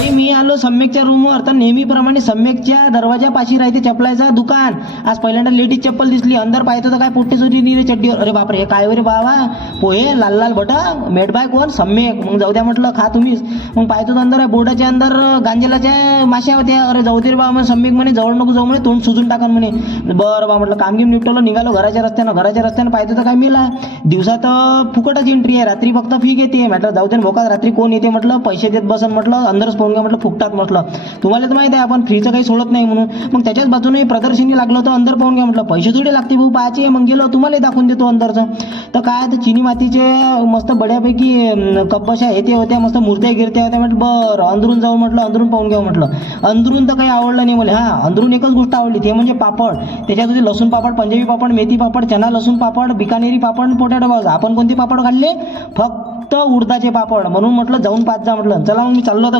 बाई मी आलो सम्यकच्या रूमवर, तर नेहमीप्रमाणे सम्यकच्या दरवाजापाशी राहते चपलाचं दुकान. आज पहिल्यांदा लेडीज चप्पल दिसली. अंदर पाहतो तर काय पोट्टे सुरी नी रे चड्डीवर. अरे बापरे, हे काय रे बाबा, पोहे लाल लाल भटा मेड बाय कोण, सम्यक. मग जाऊ द्या म्हटलं, खा तुम्हीच. मग पाहतो तर अंदर बोर्डाच्या अंदर गांजेलाच्या माश्या होत्या. अरे जाऊ दे रे बा, मग सम्यक म्हणे जवळ नको जाऊ म्हणे, तोंड सुजून टाका म्हणे. बरं बा म्हटलं, काम घेऊन निपटवलं, निघालो घराच्या रस्त्यानं पाहतो तर काय मिळाला. दिवसात फुकटच एंट्री आहे, रात्री फक्त फी घेते. म्हटलं जाऊ दे भोकात, रात्री कोण येते म्हटलं, पैसे देत बसन म्हटलं, अंदरच पाहून घ्या म्हटलं, फुकटात म्हटलं. तुम्हाला तर माहिती आहे आपण फ्रीचं काही सोडत नाही म्हणून. मग त्याच्याच बाजूने प्रदर्शनी लागलं होतं, अंदर पाहून घ्या म्हटलं, पैसे थोडे लागते भाऊ पाहायचे. मग गेलो, तुम्हाला दाखवून देतो अंदरचं. तर काय तर चिनी मातीचे मस्त बड्यापैकी कब्बशा हे ते होत्या, मस्त मूर्त्या गिरत्या होत्या. म्हटलं बरं अंदरून जाऊन म्हटलं, अंदरून पाहून घ्या म्हटलं. अंदरून तर काही आवडलं नाही मला. हा, अंदरून एकच गोष्ट आवडली, ते म्हणजे पापड. त्याच्यात होते लसूण पापड, पंजाबी पापड, मेथी पापड, चना लसूण पापड, बिकानेरी पापड, पोटॅटो पापड. आपण कोणते पापड काढले? फक्त उडदाचे पापड. म्हणून म्हटलं जाऊन पाच जा म्हटलं. चला मग मी चाललो आता.